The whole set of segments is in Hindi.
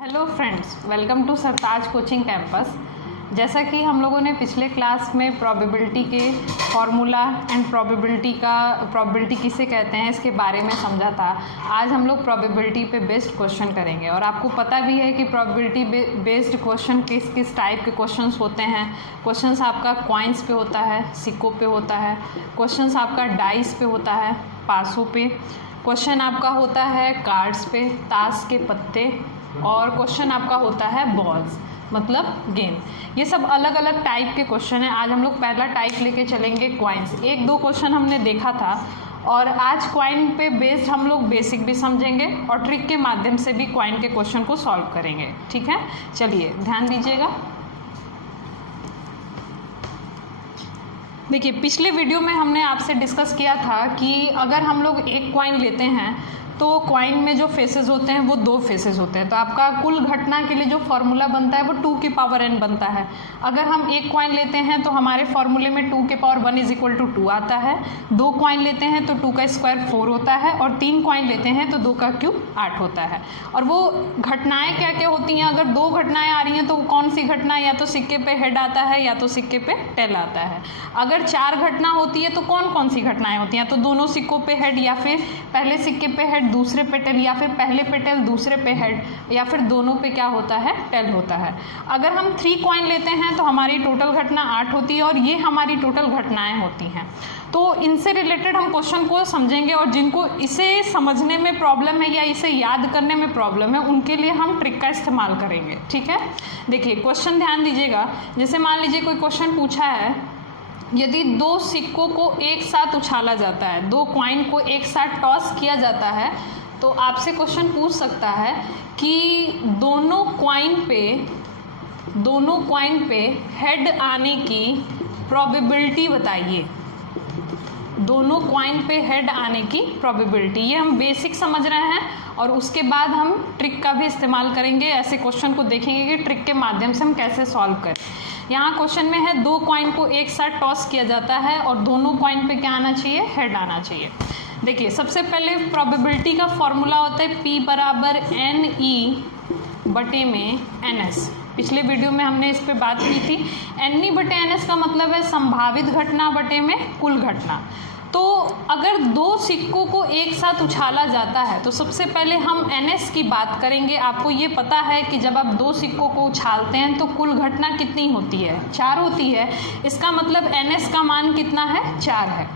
Hello friends, welcome to Sartaj coaching campus. जैसा कि हम लोगों ने पिछले क्लास में प्रोबेबिलिटी के फॉर्मूला एंड प्रोबेबिलिटी किसे कहते हैं इसके बारे में समझा था। आज हम लोग प्रोबेबिलिटी पे बेस्ड क्वेश्चन करेंगे और आपको पता भी है कि प्रोबेबिलिटी बेस्ड क्वेश्चन किस किस टाइप के क्वेश्चंस होते हैं। क्वेश्चंस आपका कॉइन्स पे होता है, सिक्कों पे होता है, क्वेश्चंस आपका डाइस पे होता है, पासों पे, क्वेश्चन आपका होता है कार्ड्स पे, ताश के पत्ते, और क्वेश्चन आपका होता है बॉल्स मतलब गेंद। ये सब अलग अलग टाइप के क्वेश्चन हैं। आज हम लोग पहला टाइप लेके चलेंगे क्वाइंस। एक दो क्वेश्चन हमने देखा था और आज क्वाइन पे बेस्ड हम लोग बेसिक भी समझेंगे और ट्रिक के माध्यम से भी क्वाइन के क्वेश्चन को सॉल्व करेंगे। ठीक है, चलिए ध्यान दीजिएगा। देखिए, पिछले वीडियो में हमने आपसे डिस्कस किया था कि अगर हम लोग एक क्वाइन लेते हैं तो क्वाइन में जो फेसेस होते हैं वो दो फेसेस होते हैं। तो आपका कुल घटना के लिए जो फॉर्मूला बनता है वो 2 की पावर n बनता है। अगर हम एक क्वाइन लेते हैं तो हमारे फॉर्मूले में 2 की पावर 1 = 2 आता है। 2 क्वाइन लेते हैं तो 2 का स्क्वायर 4 होता है और 3 क्वाइन लेते हैं तो 2 का क्यूब 8 होता है। और वो घटनाएं क्या क्या होती हैं? अगर 2 घटनाएं आ रही हैं तो कौन सी घटना या तो सिक्के पे हेड आता है या तो सिक्के पे टेल आता है। अगर 4 घटना होती है तो कौन कौन सी घटनाएं होती हैं? तो दोनों सिक्कों पे हेड, या फिर पहले सिक्के पे हेड दूसरे पे टेल, या फिर पहले पे टेल दूसरे पे हेड, या फिर दोनों पे क्या होता है? टेल होता है। अगर हम 3 क्वाइन लेते हैं तो हमारी टोटल घटना 8 होती है और ये हमारी टोटल घटनाएं होती हैं। तो इनसे रिलेटेड हम क्वेश्चन को समझेंगे और जिनको इसे समझने में प्रॉब्लम है या इसे याद करने में प्रॉब्लम है उनके लिए हम ट्रिक का इस्तेमाल करेंगे। ठीक है, देखिए क्वेश्चन ध्यान दीजिएगा। जैसे मान लीजिए कोई क्वेश्चन पूछा है, यदि 2 सिक्कों को एक साथ उछाला जाता है, 2 क्वाइन को एक साथ टॉस किया जाता है, तो आपसे क्वेश्चन पूछ सकता है कि दोनों क्वाइन पे हेड आने की प्रोबेबिलिटी बताइए। दोनों क्वाइन पे हेड आने की प्रोबेबिलिटी, ये हम बेसिक समझ रहे हैं और उसके बाद हम ट्रिक का भी इस्तेमाल करेंगे। ऐसे क्वेश्चन को देखेंगे कि ट्रिक के माध्यम से हम कैसे सॉल्व करें। यहाँ क्वेश्चन में है 2 क्वाइन को एक साथ टॉस किया जाता है और दोनों क्वाइन पे क्या आना चाहिए? हेड आना चाहिए। देखिए, सबसे पहले प्रोबेबिलिटी का फॉर्मूला होता है P = NE/NS। पिछले वीडियो में हमने इस पे बात की थी। NE/NS का मतलब है संभावित घटना बटे में कुल घटना। तो अगर 2 सिक्कों को एक साथ उछाला जाता है तो सबसे पहले हम NS की बात करेंगे। आपको ये पता है कि जब आप 2 सिक्कों को उछालते हैं तो कुल घटना कितनी होती है? 4 होती है। इसका मतलब NS का मान कितना है? 4 है।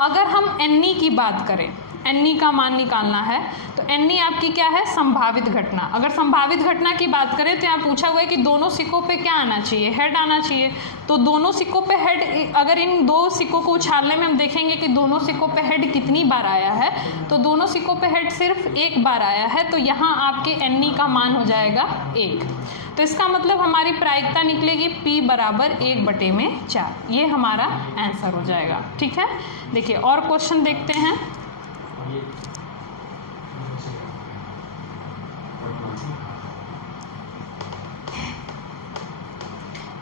अगर हम NE की बात करें, NE का मान निकालना है तो NE आपकी क्या है? संभावित घटना। अगर संभावित घटना की बात करें तो यहाँ पूछा हुआ है कि दोनों सिक्कों पे क्या आना चाहिए? हेड आना चाहिए। तो दोनों सिक्कों पे हेड, अगर इन 2 सिक्कों को उछालने में हम देखेंगे कि दोनों सिक्कों पे हेड कितनी बार आया है, तो दोनों सिक्कों पे हेड सिर्फ 1 बार आया है। तो यहाँ आपके NE का मान हो जाएगा 1। तो इसका मतलब हमारी प्रायिकता निकलेगी P = 1/4। ये हमारा आंसर हो जाएगा। ठीक है, देखिए और क्वेश्चन देखते हैं।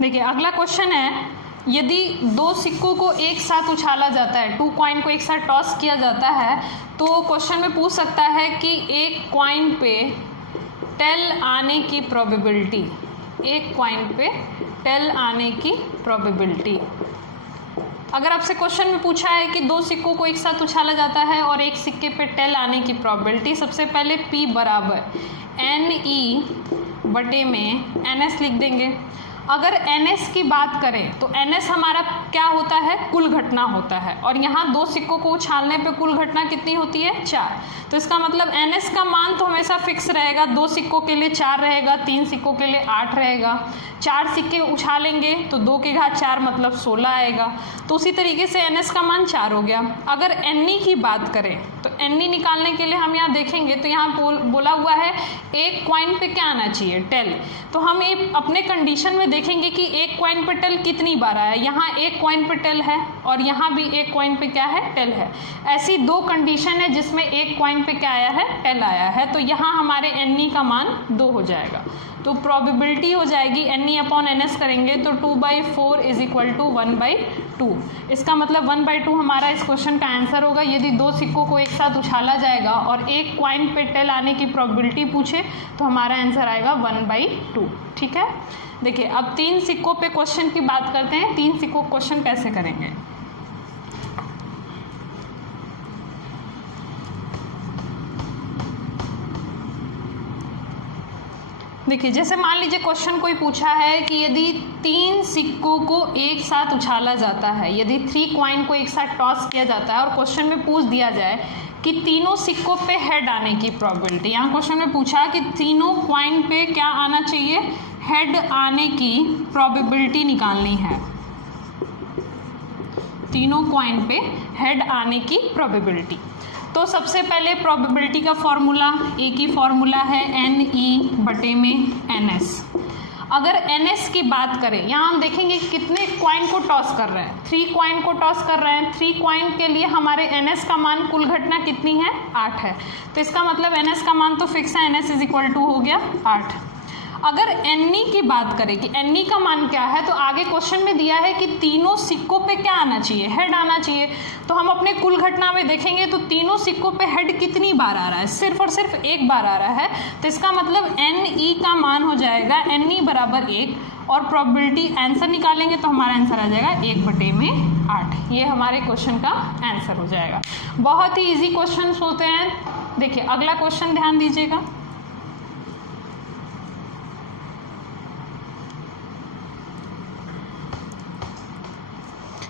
देखिए अगला क्वेश्चन है, यदि 2 सिक्कों को एक साथ उछाला जाता है, 2 क्वाइन को एक साथ टॉस किया जाता है, तो क्वेश्चन में पूछ सकता है कि एक क्वाइन पे टेल आने की प्रोबेबिलिटी, एक क्वाइन पे टेल आने की प्रोबेबिलिटी। अगर आपसे क्वेश्चन में पूछा है कि 2 सिक्कों को एक साथ उछाला जाता है और एक सिक्के पे टेल आने की प्रोबेबिलिटी, सबसे पहले P = NE/NS लिख देंगे। अगर NS की बात करें तो NS हमारा क्या होता है? कुल घटना होता है। और यहाँ 2 सिक्कों को उछालने पे कुल घटना कितनी होती है? 4। तो इसका मतलब NS का मान तो हमेशा फिक्स रहेगा। 2 सिक्कों के लिए 4 रहेगा, 3 सिक्कों के लिए 8 रहेगा। 4 सिक्के उछालेंगे तो 2 की घात 4 मतलब 16 आएगा। तो उसी तरीके से NS का मान 4 हो गया। अगर NE की बात करें तो NE निकालने के लिए हम यहाँ देखेंगे तो यहाँ बोला हुआ है एक क्वाइन पे क्या आना चाहिए? टेल। तो हम ये अपने कंडीशन में देखेंगे कि एक क्वाइन पे टेल कितनी बार आया। यहाँ एक क्वाइन पे टेल है और यहाँ भी एक क्वाइन पे क्या है? टेल है। ऐसी 2 कंडीशन है जिसमें एक क्वाइन पे क्या आया है? टेल आया है। तो यहाँ हमारे NE का मान 2 हो जाएगा। तो प्रोबेबिलिटी हो जाएगी NE/NS करेंगे तो 2/4 = 1/2। इसका मतलब 1/2 हमारा इस क्वेश्चन का आंसर होगा। यदि 2 सिक्कों को एक साथ उछाला जाएगा और एक क्वाइन पे टेल आने की प्रोबेबिलिटी पूछे तो हमारा आंसर आएगा 1/2। ठीक है, देखिए अब 3 सिक्कों पे क्वेश्चन की बात करते हैं। 3 सिक्कों क्वेश्चन कैसे करेंगे। देखिए जैसे मान लीजिए क्वेश्चन कोई पूछा है कि यदि 3 सिक्कों को एक साथ उछाला जाता है, यदि 3 क्वाइन को एक साथ टॉस किया जाता है और क्वेश्चन में पूछ दिया जाए कि तीनों सिक्कों पे हेड आने की प्रोबेबिलिटी, यहाँ क्वेश्चन में पूछा कि तीनों क्वाइन पे क्या आना चाहिए, हेड आने की प्रोबेबिलिटी निकालनी है। तीनों क्वाइन पे हेड आने की प्रोबेबिलिटी। तो सबसे पहले प्रोबेबिलिटी का फॉर्मूला एक ही फॉर्मूला है NE/NS। अगर NS की बात करें, यहाँ हम देखेंगे कितने क्वाइन को टॉस कर रहे हैं, 3 क्वाइन को टॉस कर रहे हैं। 3 क्वाइन के लिए हमारे NS का मान कुल घटना कितनी है, 8 है। तो इसका मतलब NS का मान तो फिक्स है, NS = हो गया 8। अगर NE की बात करें कि NE का मान क्या है, तो आगे क्वेश्चन में दिया है कि तीनों सिक्कों पे क्या आना चाहिए, हेड आना चाहिए। तो हम अपने कुल घटना में देखेंगे तो तीनों सिक्कों पे हेड कितनी बार आ रहा है, सिर्फ और सिर्फ 1 बार आ रहा है। तो इसका मतलब NE का मान हो जाएगा NE = 1 और प्रोबेबिलिटी आंसर निकालेंगे तो हमारा आंसर आ जाएगा 1/8। ये हमारे क्वेश्चन का आंसर हो जाएगा। बहुत ही ईजी क्वेश्चन होते हैं। देखिए अगला क्वेश्चन ध्यान दीजिएगा।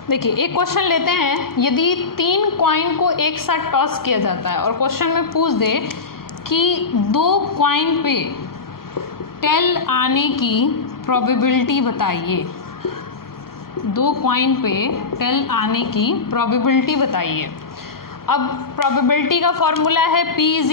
देखिए एक क्वेश्चन लेते हैं, यदि 3 क्वाइन को एक साथ टॉस किया जाता है और क्वेश्चन में पूछ दे कि 2 क्वाइन पे टेल आने की प्रोबेबिलिटी बताइए। 2 क्वाइन पे टेल आने की प्रोबेबिलिटी बताइए। अब प्रोबेबिलिटी का फॉर्मूला है P =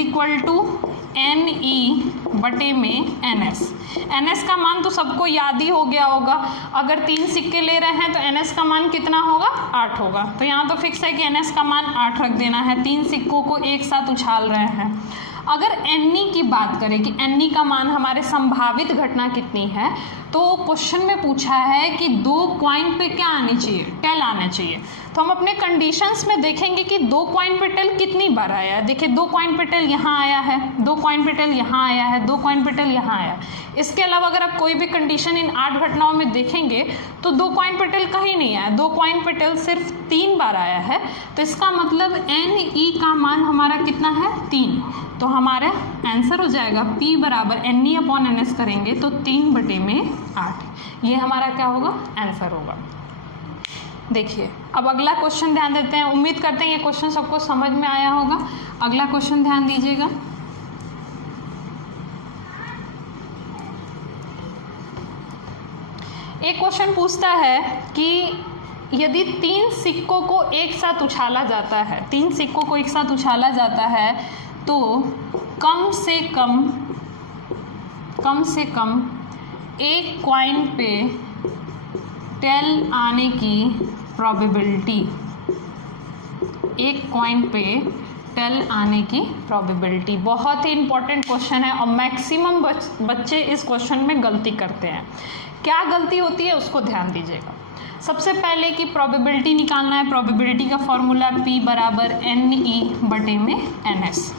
NE/NS। NS का मान तो सबको याद ही हो गया होगा। अगर 3 सिक्के ले रहे हैं तो NS का मान कितना होगा, 8 होगा। तो यहाँ तो फिक्स है कि NS का मान 8 रख देना है। 3 सिक्कों को एक साथ उछाल रहे हैं। अगर NE की बात करें कि NE का मान हमारे संभावित घटना कितनी है, तो क्वेश्चन में पूछा है कि 2 क्वाइन पे क्या आनी चाहिए, टेल आना चाहिए। तो हम अपने कंडीशंस में देखेंगे कि 2 क्वाइन पे टेल कितनी बार आया है। देखिए 2 क्वाइन पे टेल यहाँ आया है, 2 क्वाइन पे टेल यहाँ आया है, 2 क्वाइन पे टेल यहाँ आया। इसके अलावा अगर आप कोई भी कंडीशन इन 8 घटनाओं में देखेंगे तो 2 क्वाइन पे टेल कहीं नहीं आया, 2 क्वाइन पे टेल सिर्फ 3 बार आया है। तो इसका मतलब NE का मान हमारा कितना है, 3। तो हमारा आंसर हो जाएगा P = NE/NS करेंगे तो 3/8। ये हमारा क्या होगा, आंसर होगा। देखिए अब अगला क्वेश्चन ध्यान देते हैं। उम्मीद करते हैं ये क्वेश्चन सबको समझ में आया होगा। अगला क्वेश्चन ध्यान दीजिएगा। एक क्वेश्चन पूछता है कि यदि 3 सिक्कों को एक साथ उछाला जाता है, 3 सिक्कों को एक साथ उछाला जाता है तो कम से कम एक क्वाइन पे टेल आने की प्रोबेबिलिटी, एक क्वाइन पे टेल आने की प्रोबेबिलिटी। बहुत ही इंपॉर्टेंट क्वेश्चन है और मैक्सिमम बच्चे इस क्वेश्चन में गलती करते हैं। क्या गलती होती है उसको ध्यान दीजिएगा। सबसे पहले की प्रोबेबिलिटी निकालना है। प्रोबेबिलिटी का फॉर्मूला P = NE/NS।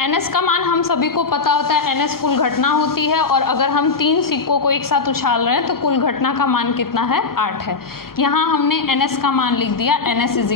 NS का मान हम सभी को पता होता है, NS कुल घटना होती है और अगर हम 3 सिक्कों को एक साथ उछाल रहे हैं तो कुल घटना का मान कितना है, 8 है। यहाँ हमने NS का मान लिख दिया, NS =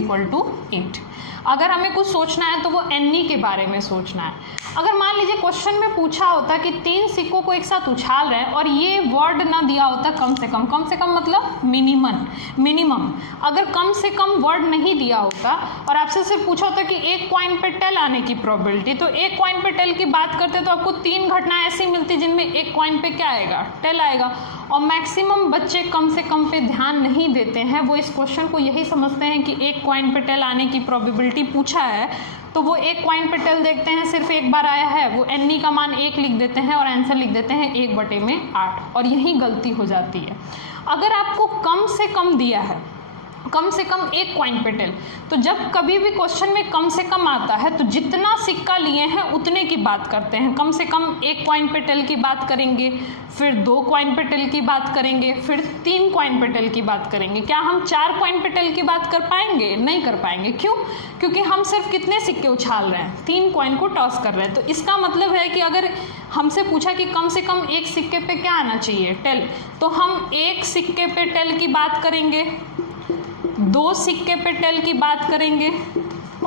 8। अगर हमें कुछ सोचना है तो वो NE के बारे में सोचना है। अगर मान लीजिए क्वेश्चन में पूछा होता कि 3 सिक्कों को एक साथ उछाल रहे हैं और ये वर्ड ना दिया होता कम से कम मतलब मिनिमम। अगर कम से कम वर्ड नहीं दिया होता और आपसे सिर्फ पूछा होता कि एक क्वाइन पे टेल आने की प्रोबेबिलिटी, तो एक क्वाइन पे टेल की बात करते तो आपको 3 घटना ऐसी मिलती जिनमें एक क्वाइन पे क्या आएगा, टेल आएगा। और मैक्सिमम बच्चे कम से कम पे ध्यान नहीं देते हैं। वो इस क्वेश्चन को यही समझते हैं कि एक क्वाइन पे टेल आने की प्रोबेबिलिटी पूछा है तो वो एक क्वाइन पे टेल देखते हैं, सिर्फ 1 बार आया है, वो NE का मान 1 लिख देते हैं और आंसर लिख देते हैं 1/8 और यही गलती हो जाती है। अगर आपको कम से कम दिया है कम से कम एक कॉइन पे टेल। तो जब कभी भी क्वेश्चन में कम से कम आता है तो जितना सिक्का लिए हैं उतने की बात करते हैं। कम से कम एक कॉइन पे टेल की बात करेंगे, फिर 2 कॉइन पे टेल की बात करेंगे, फिर 3 कॉइन पे टेल की बात करेंगे। क्या हम 4 कॉइन पे टेल की बात कर पाएंगे? नहीं कर पाएंगे। क्यों? क्योंकि हम सिर्फ कितने सिक्के उछाल रहे हैं? 3 कॉइन को टॉस कर रहे हैं। तो इसका मतलब है कि अगर हमसे पूछा कि कम से कम एक सिक्के पे क्या आना चाहिए? टेल, तो हम एक सिक्के पे टेल की बात करेंगे, 2 सिक्के पे टेल की बात करेंगे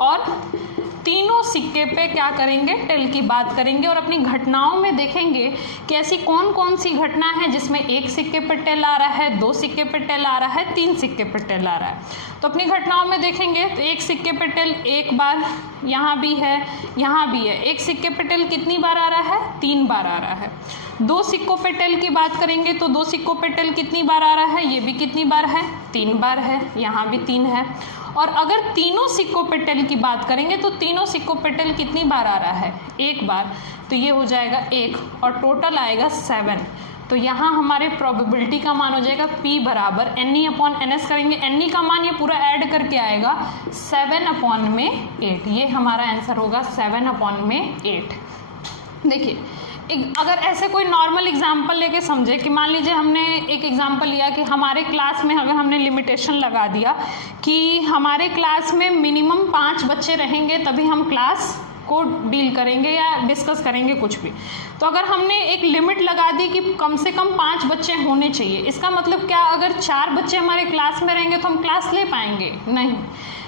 और तीनों सिक्के पे क्या करेंगे? टेल की बात करेंगे। और अपनी घटनाओं में देखेंगे कि ऐसी कौन कौन सी घटना है जिसमें 1 सिक्के पे टेल आ रहा है, 2 सिक्के पे टेल आ रहा है, 3 सिक्के पे टेल आ रहा है। तो अपनी घटनाओं में देखेंगे तो 1 सिक्के पे टेल एक बार, यहाँ भी है, यहाँ भी है। 1 सिक्के पे टेल कितनी बार आ रहा है? 3 बार आ रहा है। 2 सिक्कों पे टेल की बात करेंगे तो 2 सिक्कों पे टेल कितनी बार आ रहा है? ये भी कितनी बार है? 3 बार है, यहाँ भी 3 है। और अगर तीनों सिक्कों पे टेल की बात करेंगे तो तीनों सिक्कों पे टेल कितनी बार आ रहा है? 1 बार। तो ये हो जाएगा 1 और टोटल आएगा 7। तो यहाँ हमारे प्रोबेबिलिटी का मान हो जाएगा P बराबर NE/NS करेंगे, NE का मान ये पूरा ऐड करके आएगा 7/8। ये हमारा आंसर होगा 7/8। देखिए, अगर ऐसे कोई नॉर्मल एग्जाम्पल लेके समझे कि मान लीजिए हमने एक एग्जाम्पल लिया कि हमारे क्लास में अगर हमने लिमिटेशन लगा दिया कि हमारे क्लास में मिनिमम 5 बच्चे रहेंगे तभी हम क्लास को डील करेंगे या डिस्कस करेंगे कुछ भी। तो अगर हमने एक लिमिट लगा दी कि कम से कम 5 बच्चे होने चाहिए, इसका मतलब क्या? अगर 4 बच्चे हमारे क्लास में रहेंगे तो हम क्लास ले पाएंगे? नहीं।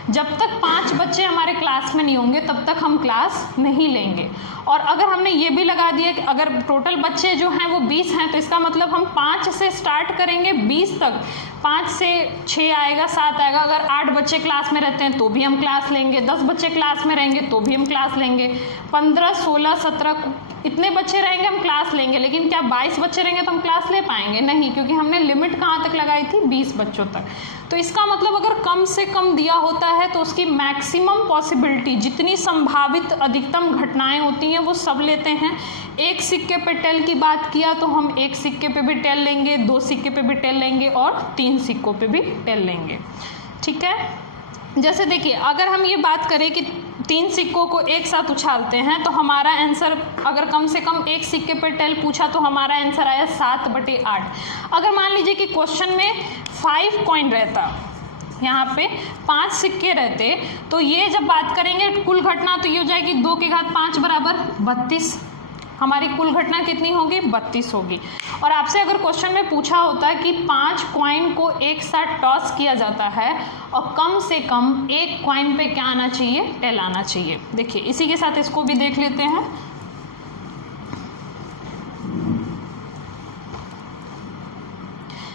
जब तक 5 बच्चे हमारे क्लास में नहीं होंगे तब तक हम क्लास नहीं लेंगे। और अगर हमने ये भी लगा दिया कि अगर टोटल बच्चे जो हैं वो 20 हैं तो इसका मतलब हम 5 से स्टार्ट करेंगे 20 तक। 5 से 6 आएगा, 7 आएगा। अगर 8 बच्चे क्लास में रहते हैं तो भी हम क्लास लेंगे, 10 बच्चे क्लास में रहेंगे तो भी हम क्लास लेंगे, 15, 16, 17 इतने बच्चे रहेंगे हम क्लास लेंगे। लेकिन क्या 22 बच्चे रहेंगे तो हम क्लास ले पाएंगे? नहीं, क्योंकि हमने लिमिट कहाँ तक लगाई थी? 20 बच्चों तक। तो इसका मतलब अगर कम से कम दिया होता है तो उसकी मैक्सिमम पॉसिबिलिटी, जितनी संभावित अधिकतम घटनाएं होती हैं वो सब लेते हैं। 1 सिक्के पे टेल की बात किया तो हम 1 सिक्के पे भी टेल लेंगे, 2 सिक्के पे भी टेल लेंगे और 3 सिक्कों पे भी टेल लेंगे। ठीक है। जैसे देखिए, अगर हम ये बात करें कि 3 सिक्कों को एक साथ उछालते हैं तो हमारा आंसर, अगर कम से कम 1 सिक्के पे टेल पूछा तो हमारा आंसर आया 7/8। अगर मान लीजिए कि क्वेश्चन में 5 कॉइन रहता, यहाँ पे 5 सिक्के रहते, तो ये जब बात करेंगे कुल घटना तो ये हो जाएगी 2 की घात 5 बराबर 32। हमारी कुल घटना कितनी होगी? 32 होगी। और आपसे अगर क्वेश्चन में पूछा होता कि 5 कॉइन को एक साथ टॉस किया जाता है और कम से कम 1 कॉइन पे क्या आना चाहिए? टेल आना चाहिए। देखिए, इसी के साथ इसको भी देख लेते हैं।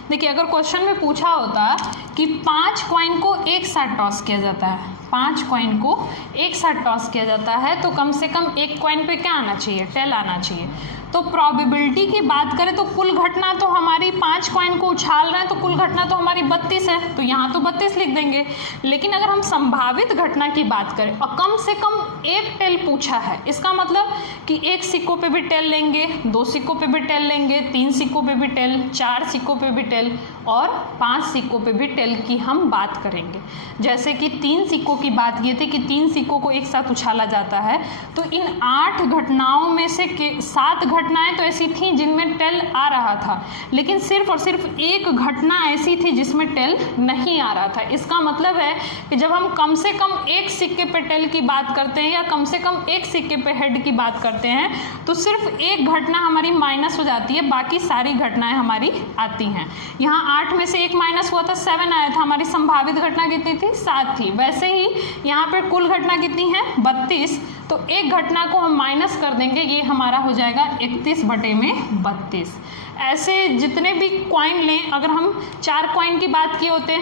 देखिए, अगर क्वेश्चन में पूछा होता कि 5 कॉइन को एक साथ टॉस किया जाता है, 5 कॉइन को एक साथ टॉस किया जाता है तो कम से कम 1 कॉइन पे क्या आना चाहिए? टेल आना चाहिए। तो प्रोबेबिलिटी की बात करें तो कुल घटना तो हमारी 5 कॉइन को उछाल रहे हैं तो कुल घटना तो हमारी 32 है, तो यहाँ तो 32 लिख देंगे। लेकिन अगर हम संभावित घटना की बात करें और कम से कम 1 टेल पूछा है, इसका मतलब कि 1 सिक्कों पे भी टेल लेंगे, 2 सिक्कों पे भी टेल लेंगे, 3 सिक्कों पे भी टेल, 4 सिक्कों पे भी टेल और 5 सिक्कों पे भी टेल की हम बात करेंगे। जैसे कि 3 सिक्कों की बात की थी कि 3 सिक्कों को एक साथ उछाला जाता है, तो इन 8 घटनाओं में से 7 घटनाएं तो ऐसी थी जिनमें टेल आ रहा था, लेकिन सिर्फ और सिर्फ 1 घटना ऐसी थी जिसमें टेल नहीं आ रहा था। इसका मतलब है कि जब हम कम से कम 1 सिक्के पे टेल की बात करते हैं या कम से कम 1 सिक्के पे हेड की बात करते हैं तो सिर्फ 1 घटना हमारी माइनस हो जाती है, बाकी सारी घटनाएं हमारी आती हैं। यहाँ 8 में से 1 माइनस हुआ था, 7 आया था, हमारी संभावित घटना कितनी थी? 7 थी। वैसे ही यहाँ पर कुल घटना कितनी है? 32। तो 1 घटना को हम माइनस कर देंगे, ये हमारा हो जाएगा 31/32। ऐसे जितने भी कॉइन लें, अगर हम 4 कॉइन की बात किए होते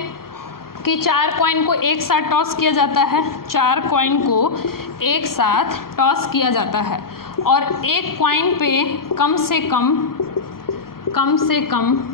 कि 4 कॉइन को एक साथ टॉस किया जाता है, 4 कॉइन को एक साथ टॉस किया जाता है और 1 कॉइन पे कम से कम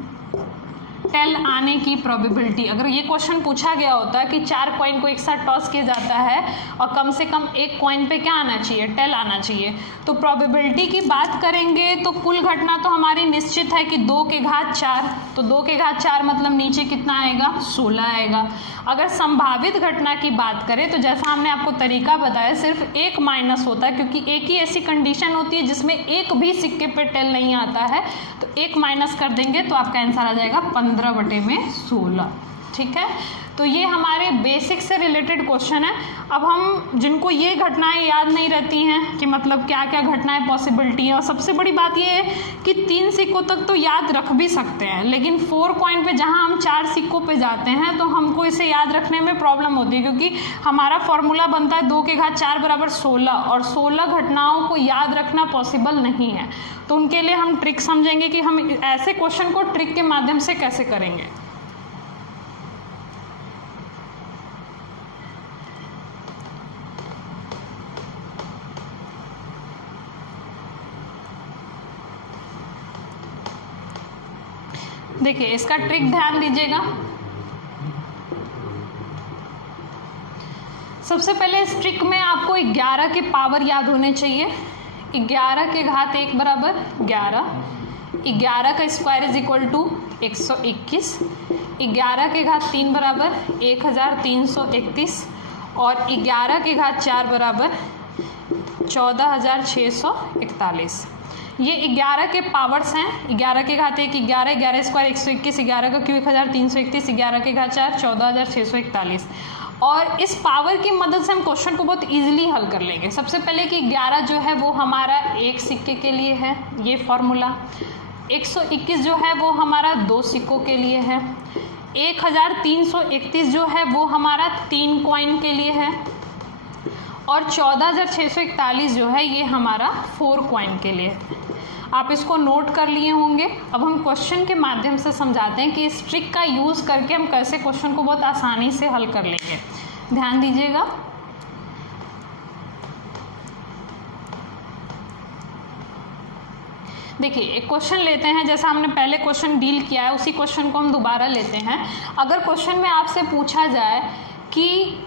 टेल आने की प्रोबेबिलिटी। अगर ये क्वेश्चन पूछा गया होता है कि 4 कॉइन को एक साथ टॉस किया जाता है और कम से कम एक कॉइन पे क्या आना चाहिए, टेल आना चाहिए, तो प्रोबेबिलिटी की बात करेंगे तो कुल घटना तो हमारी निश्चित है कि 2 के घात 4, तो 2 के घात 4 मतलब नीचे कितना आएगा, 16 आएगा। अगर संभावित घटना की बात करें तो जैसा हमने आपको तरीका बताया, सिर्फ एक माइनस होता है, क्योंकि एक ही ऐसी कंडीशन होती है जिसमें एक भी सिक्के पे टेल नहीं आता है, तो एक माइनस कर देंगे तो आपका आंसर आ जाएगा 15/16। ठीक है, तो ये हमारे बेसिक से रिलेटेड क्वेश्चन है। अब हम जिनको ये घटनाएं याद नहीं रहती हैं कि मतलब क्या क्या घटनाएं पॉसिबिलिटी है, और सबसे बड़ी बात ये है कि 3 सिक्कों तक तो याद रख भी सकते हैं, लेकिन 4 कॉइन पे जहां हम 4 सिक्कों पे जाते हैं तो हमको इसे याद रखने में प्रॉब्लम होती है, क्योंकि हमारा फॉर्मूला बनता है 2 के घात 4 बराबर 16, और 16 घटनाओं को याद रखना पॉसिबल नहीं है। तो उनके लिए हम ट्रिक समझेंगे कि हम ऐसे क्वेश्चन को ट्रिक के माध्यम से कैसे करेंगे। देखिए इसका ट्रिक ध्यान दीजिएगा। सबसे पहले इस ट्रिक में आपको 11 के पावर याद होने चाहिए। 11 के घात 1 बराबर 11, 11 का स्क्वायर इज इक्वल टू 121, 11 के घात 3 बराबर 1331, और 11 के घात 4 बराबर 14641। ये 11 के पावर्स हैं। 11 के घात 1 11, 11 स्क्वायर 121, 11 का क्यूब 1331, 11 के घात 4 14641। और इस पावर की मदद से हम क्वेश्चन को बहुत इजीली हल कर लेंगे। सबसे पहले कि 11 जो है वो हमारा एक सिक्के के लिए है, ये फॉर्मूला। 121 जो है वो हमारा 2 सिक्कों के लिए है। 1331 जो है वो हमारा 3 कॉइन के लिए है, और 14641 जो है ये हमारा 4 कॉइन के लिए है। आप इसको नोट कर लिए होंगे। अब हम क्वेश्चन के माध्यम से समझाते हैं कि इस ट्रिक का यूज़ करके हम कैसे क्वेश्चन को बहुत आसानी से हल कर लेंगे। ध्यान दीजिएगा। देखिए एक क्वेश्चन लेते हैं, जैसा हमने पहले क्वेश्चन डील किया है उसी क्वेश्चन को हम दोबारा लेते हैं। अगर क्वेश्चन में आपसे पूछा जाए कि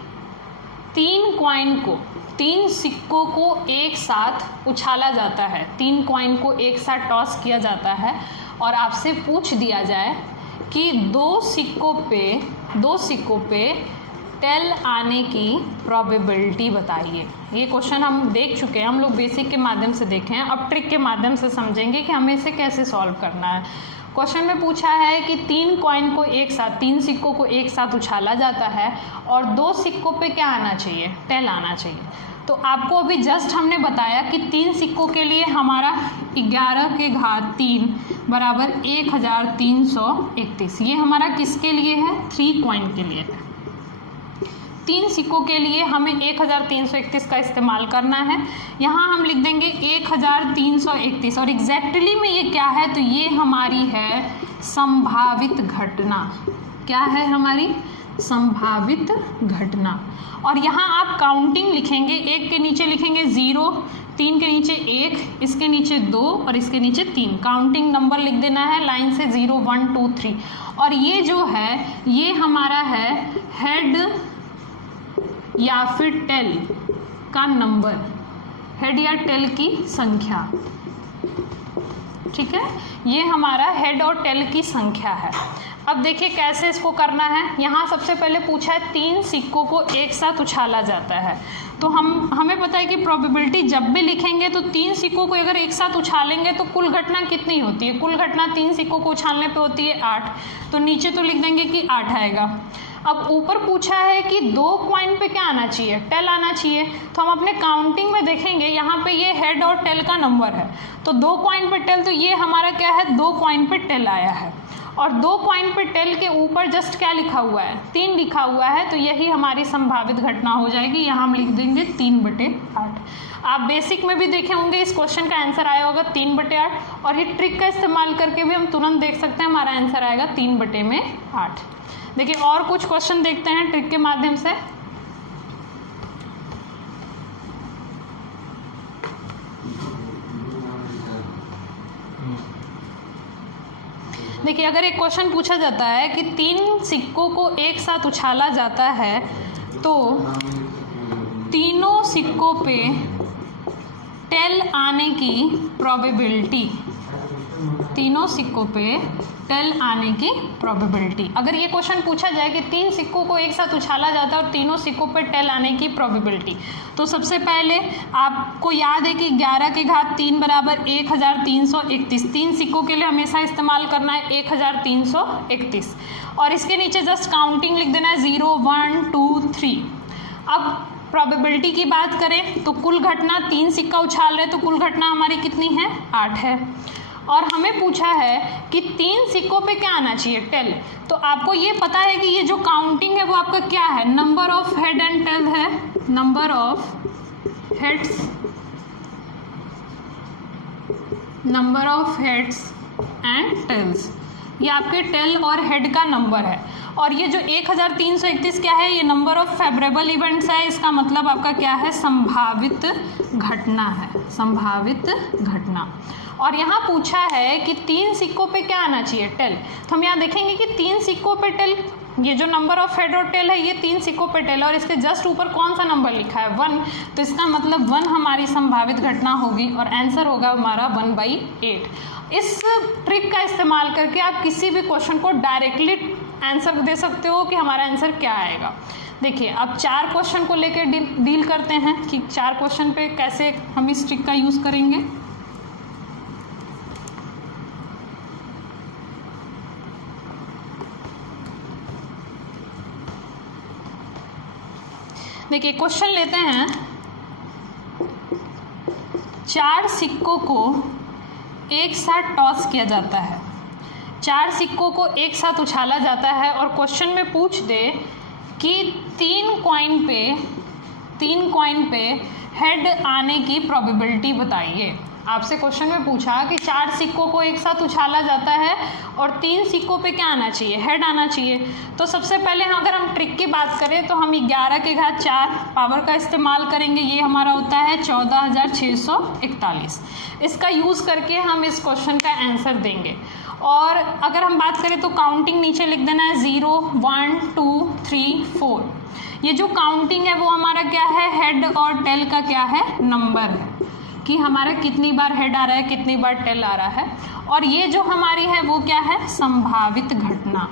3 कॉइन को, 3 सिक्कों को एक साथ उछाला जाता है, 3 कॉइन को एक साथ टॉस किया जाता है, और आपसे पूछ दिया जाए कि 2 सिक्कों पे टेल आने की प्रोबेबिलिटी बताइए। ये क्वेश्चन हम देख चुके हैं, हम लोग बेसिक के माध्यम से देखे हैं। अब ट्रिक के माध्यम से समझेंगे कि हमें इसे कैसे सॉल्व करना है। क्वेश्चन में पूछा है कि 3 कॉइन को एक साथ, 3 सिक्कों को एक साथ उछाला जाता है और 2 सिक्कों पे क्या आना चाहिए, टेल आना चाहिए। तो आपको अभी जस्ट हमने बताया कि 3 सिक्कों के लिए हमारा 11 के घात 3 बराबर 1331। ये हमारा किसके लिए है, 3 कॉइन के लिए है। 3 सिक्कों के लिए हमें 1331 का इस्तेमाल करना है। यहाँ हम लिख देंगे 1331, और एग्जैक्टली में ये क्या है, तो ये हमारी है संभावित घटना। क्या है हमारी संभावित घटना। और यहाँ आप काउंटिंग लिखेंगे, 1 के नीचे लिखेंगे 0, 3 के नीचे 1, इसके नीचे 2 और इसके नीचे 3। काउंटिंग नंबर लिख देना है लाइन से 0 1 2 3। और ये जो है ये हमारा है हेड या फिर टेल का नंबर, हेड या टेल की संख्या। ठीक है, ये हमारा हेड और टेल की संख्या है। अब देखिए कैसे इसको करना है। यहाँ सबसे पहले पूछा है 3 सिक्कों को एक साथ उछाला जाता है, तो हमें पता है कि प्रोबेबिलिटी जब भी लिखेंगे तो 3 सिक्कों को अगर एक साथ उछालेंगे तो कुल घटना कितनी होती है, कुल घटना 3 सिक्कों को उछालने पे होती है 8, तो नीचे तो लिख देंगे कि 8 आएगा। अब ऊपर पूछा है कि 2 कॉइन पे क्या आना चाहिए, टेल आना चाहिए, तो हम अपने काउंटिंग में देखेंगे यहाँ पे ये हेड और टेल का नंबर है, तो 2 कॉइन पे टेल, तो ये हमारा क्या है 2 कॉइन पे टेल आया है। और 2 कॉइन पे टेल के ऊपर जस्ट क्या लिखा हुआ है, 3 लिखा हुआ है, तो यही हमारी संभावित घटना हो जाएगी। यहाँ हम लिख देंगे 3/8। आप बेसिक में भी देखे होंगे, इस क्वेश्चन का आंसर आया होगा 3/8, और ये ट्रिक का इस्तेमाल करके भी हम तुरंत देख सकते हैं हमारा आंसर आएगा 3/8। देखिए और कुछ क्वेश्चन देखते हैं ट्रिक के माध्यम से। देखिए अगर एक क्वेश्चन पूछा जाता है कि 3 सिक्कों को एक साथ उछाला जाता है तो तीनों सिक्कों पे टेल आने की प्रोबेबिलिटी, तीनों सिक्कों पे टेल आने की प्रोबेबिलिटी। अगर ये क्वेश्चन पूछा जाए कि 3 सिक्कों को एक साथ उछाला जाता है और तीनों सिक्कों पे टेल आने की प्रोबेबिलिटी, तो सबसे पहले आपको याद है कि 11 की घात 3 बराबर 1331। 3 सिक्कों के लिए हमेशा इस्तेमाल करना है 1331 और इसके नीचे जस्ट काउंटिंग लिख देना है 0 1 2 3। अब प्रोबेबिलिटी की बात करें तो कुल घटना 3 सिक्का उछाल रहे तो कुल घटना हमारी कितनी है, 8 है। और हमें पूछा है कि 3 सिक्कों पे क्या आना चाहिए, टेल। तो आपको ये पता है कि ये जो काउंटिंग है वो आपका क्या है, number of head and tail है, number of heads, number of heads and tails, ये आपके टेल और हेड का नंबर है। और ये जो 1331 क्या है, ये नंबर ऑफ फेवरेबल इवेंट्स है, इसका मतलब आपका क्या है, संभावित घटना है, संभावित घटना। और यहाँ पूछा है कि 3 सिक्कों पे क्या आना चाहिए, टेल। तो हम यहाँ देखेंगे कि 3 सिक्कों पे टेल, ये जो नंबर ऑफ हेड और टेल है ये 3 सिक्कों पे टेल और इसके जस्ट ऊपर कौन सा नंबर लिखा है, 1। तो इसका मतलब 1 हमारी संभावित घटना होगी और आंसर होगा हमारा 1/8। इस ट्रिक का इस्तेमाल करके आप किसी भी क्वेश्चन को डायरेक्टली आंसर दे सकते हो कि हमारा आंसर क्या आएगा। देखिए अब 4 क्वेश्चन को लेकर डील करते हैं कि 4 क्वेश्चन पे कैसे हम इस ट्रिक का यूज़ करेंगे। देखिए क्वेश्चन लेते हैं, 4 सिक्कों को एक साथ टॉस किया जाता है, 4 सिक्कों को एक साथ उछाला जाता है और क्वेश्चन में पूछ दे कि 3 कॉइन पे हेड आने की प्रोबेबिलिटी बताइए। आपसे क्वेश्चन में पूछा कि 4 सिक्कों को एक साथ उछाला जाता है और 3 सिक्कों पे क्या आना चाहिए, हेड आना चाहिए। तो सबसे पहले अगर हम ट्रिक की बात करें तो हम 11 की घात 4 पावर का इस्तेमाल करेंगे, ये हमारा होता है 14,641। इसका यूज़ करके हम इस क्वेश्चन का आंसर देंगे। और अगर हम बात करें तो काउंटिंग नीचे लिख देना है 0 1 2 3 4। ये जो काउंटिंग है वो हमारा क्या है, हेड और टेल का क्या है, नंबर है कि हमारा कितनी बार हेड आ रहा है, कितनी बार टेल आ रहा है। और ये जो हमारी है वो क्या है, संभावित घटना,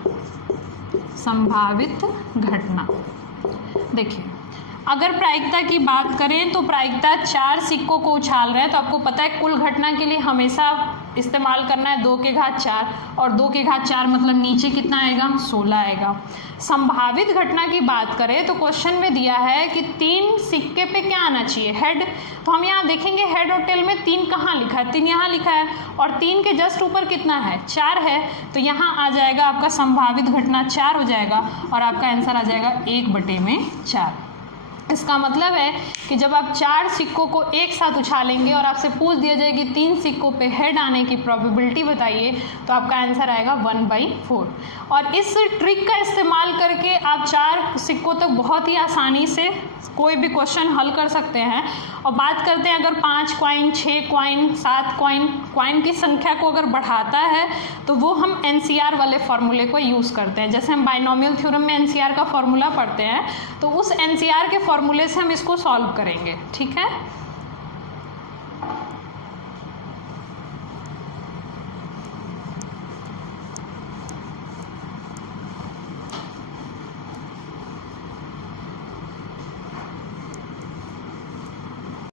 संभावित घटना। देखिए अगर प्रायिकता की बात करें तो प्रायिकता 4 सिक्कों को उछाल रहे हैं तो आपको पता है कुल घटना के लिए हमेशा इस्तेमाल करना है 2 की घात 4 और 2 की घात 4 मतलब नीचे कितना आएगा, 16 आएगा। संभावित घटना की बात करें तो क्वेश्चन में दिया है कि 3 सिक्के पे क्या आना चाहिए, हेड। तो हम यहाँ देखेंगे हेड और टेल में 3 कहाँ लिखा है, 3 यहाँ लिखा है और 3 के जस्ट ऊपर कितना है, 4 है। तो यहाँ आ जाएगा आपका संभावित घटना 4 हो जाएगा और आपका आंसर आ जाएगा 1/4। इसका मतलब है कि जब आप 4 सिक्कों को एक साथ उछालेंगे और आपसे पूछ दिया जाए कि 3 सिक्कों पे हेड आने की प्रोबेबिलिटी बताइए तो आपका आंसर आएगा 1/4। और इस ट्रिक का इस्तेमाल करके आप 4 सिक्कों तक बहुत ही आसानी से कोई भी क्वेश्चन हल कर सकते हैं। और बात करते हैं अगर 5 कॉइन, 6 कॉइन, 7 कॉइन की संख्या को अगर बढ़ाता है तो वो हम एनसीआर वाले फॉर्मूले को यूज़ करते हैं। जैसे हम बाइनोमियल थ्योरम में एनसीआर का फॉर्मूला पढ़ते हैं तो उस एनसीआर के फॉर्मूले से हम इसको सॉल्व करेंगे, ठीक है।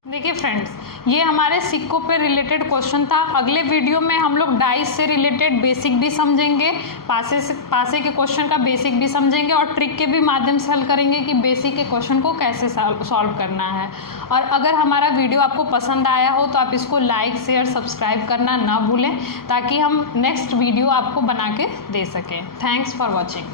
देखिए फ्रेंड्स, ये हमारे सिक्कों पे रिलेटेड क्वेश्चन था। अगले वीडियो में हम लोग डाइस से रिलेटेड बेसिक भी समझेंगे, पासे के क्वेश्चन का बेसिक भी समझेंगे और ट्रिक के भी माध्यम से हल करेंगे कि बेसिक के क्वेश्चन को कैसे सॉल्व करना है। और अगर हमारा वीडियो आपको पसंद आया हो तो आप इसको लाइक, शेयर, सब्सक्राइब करना ना भूलें ताकि हम नेक्स्ट वीडियो आपको बना के दे सकें। Thanks for watching.